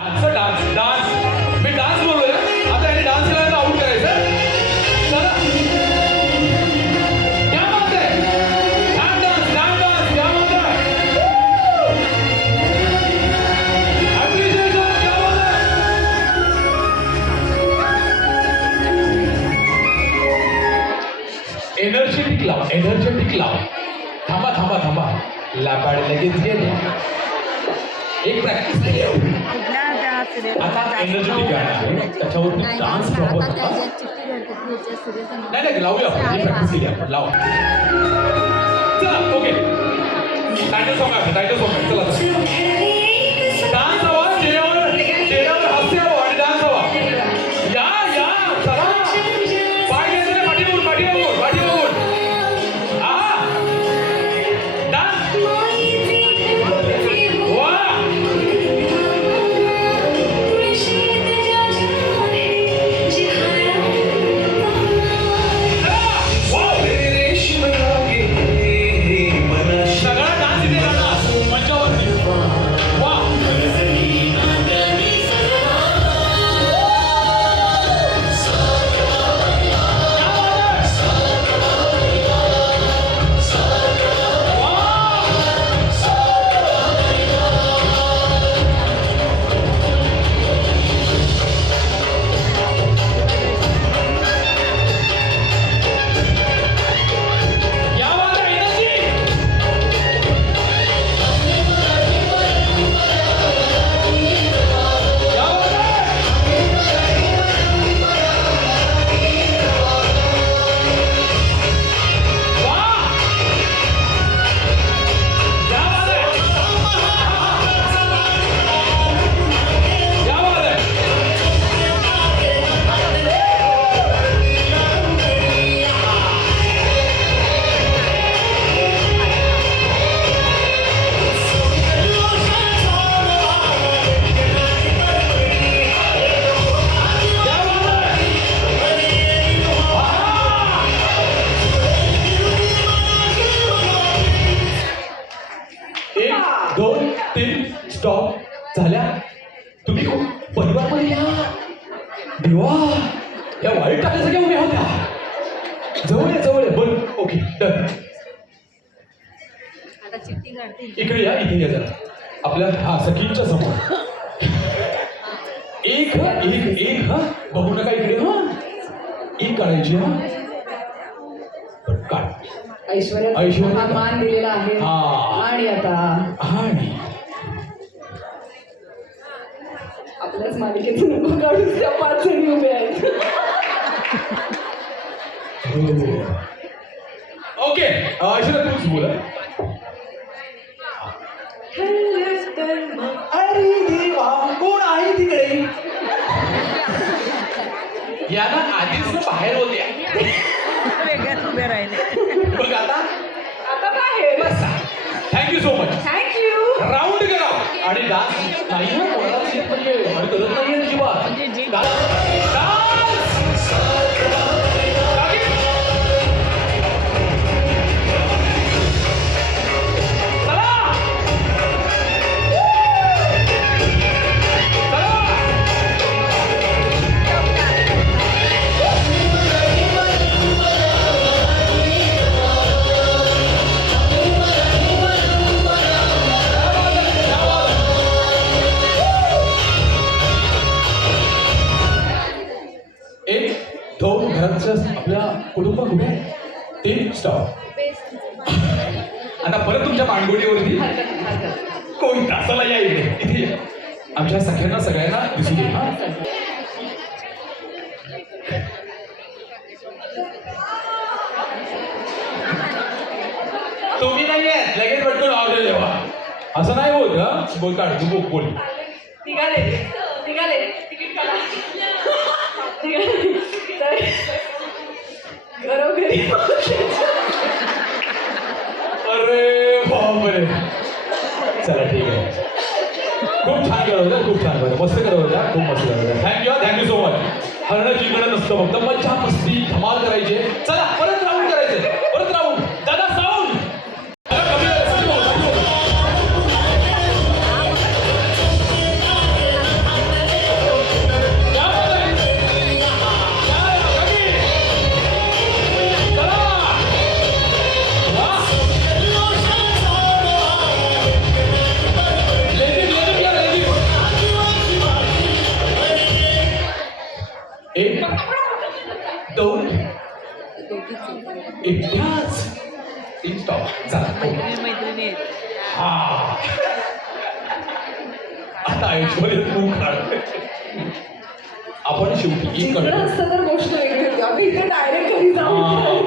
आजचा dance dance मी dance बोललोय आता याने डान्स केला तर आउट करायचं चला क्या बात है छान डान्स क्या बात है अप्रिशिएशन क्या बात है एनर्जेटिक लाव थांबा थांबा थांबा लाबाड लगेच गेले एक प्रॅक्टिस केली आता एनर्जेटिक गाणं आहे त्याच्यावर डान्स प्रॉपर नाही लावूया आपण प्रॅक्टिस केली आपण लावा चला ओके टायटल सॉन्ग आहे चला डान्स हवा चेहऱ्यावर हास्य हवं आणि डान्स हवा या चला पाय घ्यायचं पाठी बघून आहा डान्स वा स्टॉप झाल्या तुम्ही परिवारमध्ये या देवा या वाईट टाकण्यासाठी उभ्या होत्या जवळ बोल ओके डन इकडे या जरा आपल्या सखींच्या समोर एक बघू नका इकडे एक काढायची काढ ऐश्वर्या मान दिलेला आहे आणि आता आपल्याच मालिकेतून नको काढून त्या 5 जणी उभे आहेत ओके ऐश्वर्या तूच बोला अरे देवा कोण आहे तिकडे याला आधीच बाहेर होत्या वेगळ्याच उभे राहिले बघ आता बाहेर thank you so much thank you round करा आणि डान्स नाही ना कोणाला म्हणजे करत नाहीये जीवा आपल्या कुटुंब कुठे ते स्टॉप आता परत तुमच्या मांडगोडीवरती कोण तासाला या इथे आमच्या सख्यांना सगळ्यांना दिसून येईल तुम्ही नाही आहेत लगेच पटकन ऑर्डर जेव्हा असं नाही होत बोल काढ तू बोल निघाले तिकीट काढा घरोघरी अरे बापरे चला ठीक आहे खूप छान करत होता मस्त करत होता खूप मस्त करत होता थँक्यू सो मच हरणं जिंकणं नसतं फक्त मज्जा मस्ती धमाल करायचे चला परत राऊंड करायचे दादा साऊंड एकट्याच तीन स्टॉप चला मैत्रिणी हा आता ऐश्वर्या तू काढ आपण शेवटी एक जिंकलं करतो असतं तर गोष्ट वेगळी होती आम्ही इथे डायरेक्ट घरी जाऊन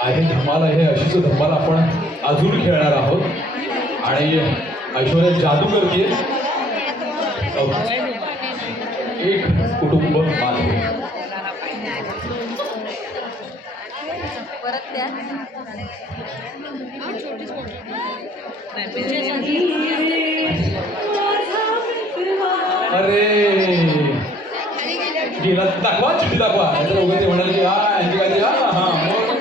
आहे धमाल आहे अशीच धमाल आपण अजून खेळणार आहोत आणि ऐश्वर्या जादू करते एक कुटुंब मागे परत त्या अरे गेला दाखवा चिठ्ठी दाखवा नाहीतर उगाच ते म्हणाले की हा यांची काय ते हा मग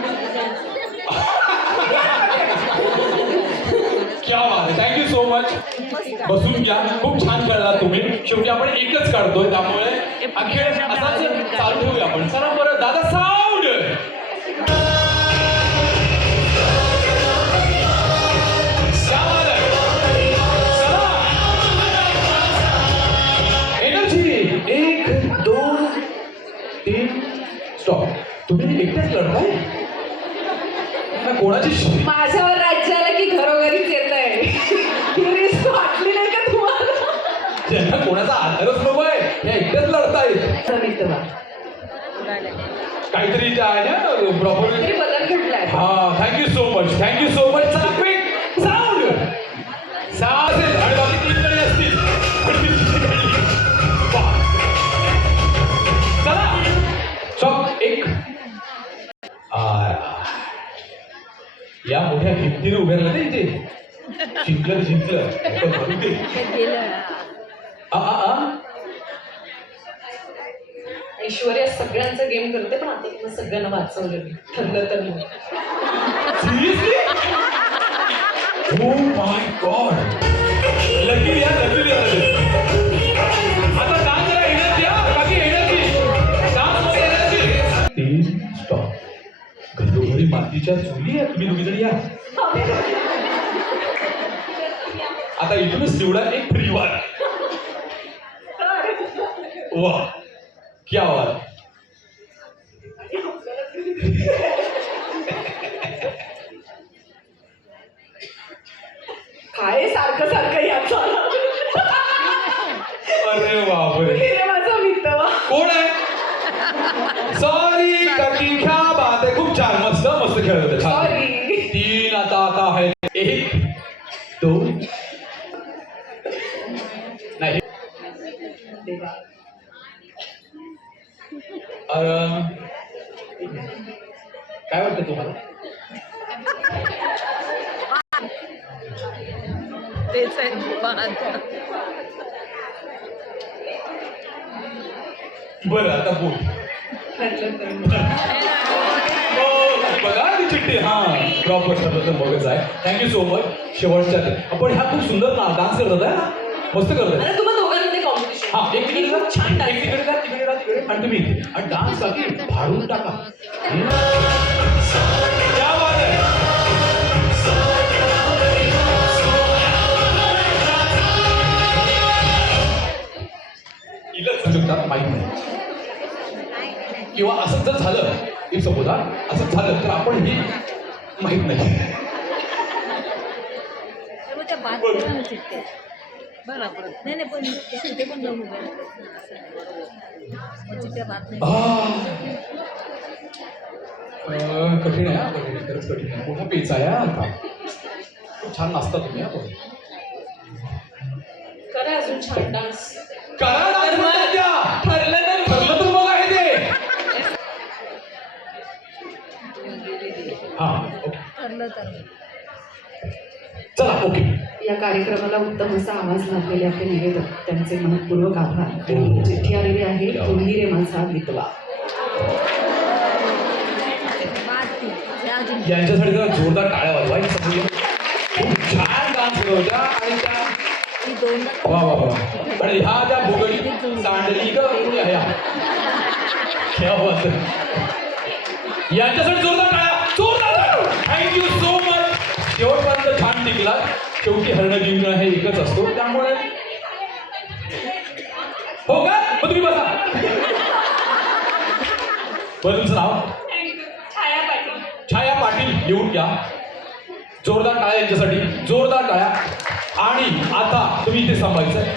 क्या बात आहे थँक्यू सो मच बसून घ्या खूप छान खेळला तुम्ही शेवटी आपण एकच काढतोय त्यामुळे हा खेळ असाच चालू ठेवूया आपण चला बरं दादा साऊंड एनर्जी एक दोन तीन स्टॉप तुम्ही एकटेच लढताय ना कोणाची माझ्यावर राज्याला की घरोघरीच येत आहे ही रिस्क वाटली नाही का तुम्हाला ज्यांना कोणाचा आधारच नको आहे या एकट्याच लढतायत मित्र काहीतरी ते आहे ना प्रॉपर तरी बदल घडलाय हा थँक्यू सो मच चला क्विक साऊंड सहा असेल आणि बाकी तीन जणी असतील पण ती तिची घडली. वा. चला स्टॉप एक या मोठ्या हिमतीने उभ्या राहिले इथे जिंकलं पण भरू दे. ऐश्वर्या सगळ्यांचा गेम करते पण आता तिला सगळ्यांना वाचवलं मी. ठरलं तर नाही. Seriously? Oh my God! Lucky या. आता डान्स जरा एनर्जी या बाकी एनर्जी डान्स मध्ये एनर्जी तीन स्टॉप घरोघरी मातीच्या चुली आहे तुम्ही दोघी जण या आता इथूनच निवडा एक फ्रीवार वा क्या बात काय सारखं सारखं याचा अरे बापरे हे माझा मित्र कोण आहे सॉरी काकी क्या बात आहे खूप छान मस्त खेळत होते छान सॉरी तीन आता आहे एक दोन नाही देवा काय वाटतं तुम्हाला तेच आहे बरं आता बोल ठरलं तर नाही. बघा ती चिठ्ठी हा ड्रॉप बसल्याबद्दल बघत आहे थँक्यू सो मच शेवटच्या आपण ह्या खूप सुंदर ना डान्स करत आहे ना मस्त करत आहे अरे तुम्हा दोघांमध्ये कॉम्पिटिशन हा एक तिकडे जा छान एक तिकडे जा तिकडे आणि तुम्ही इथे आणि डान्स बाकी फाडून टाका क्या बात आहे इलाच शकतात माहीत नाही किंवा असं जर झालं एक सपोज असं झालं तर आपण ही माहीत नाही त्या बात करायला चिठ्ठ्या बरोबर नाही पण ते पण जाऊन उभे चिठ्ठ्या बात नाही कठीण आहे कठीण आहे खरंच कठीण आहे मोठा पेच आहे आता खूप छान नाचता तुम्ही आपण करा अजून छान डान्स करा डान्स म्हणतात त्या. ठरलं तर बघा हे ते हा ओके ठरलं तर चला ओके या कार्यक्रमाला उत्तम असा आवाज लाभलेले आपले निवेदक त्यांचे मनपूर्वक आभार आणि चिठ्ठी आलेली आहे तुम्ही रे माझा विधवा यांच्यासाठी जरा जोरदार टाळ्या वाजवा हे सगळे खूप छान डान्स करत होत्या आणि त्या वा आणि ह्या त्या भोगडी सांडली का कोणी ह्या क्या बात आहे. यांच्यासाठी जोरदार टाळ्या थँक्यू सो मच शेवटपर्यंत छान टिकला शेवटी हरणं जिंकणं हे एकच असतो त्यामुळे हो का मग तुम्ही बसा बरं तुमचं नाव? छाया पाटील. छाया पाटील, लिहून घ्या. जोरदार टाळ्या यांच्यासाठी, जोरदार टाळ्या. आणि आता तुम्ही इथे सांभाळायचं.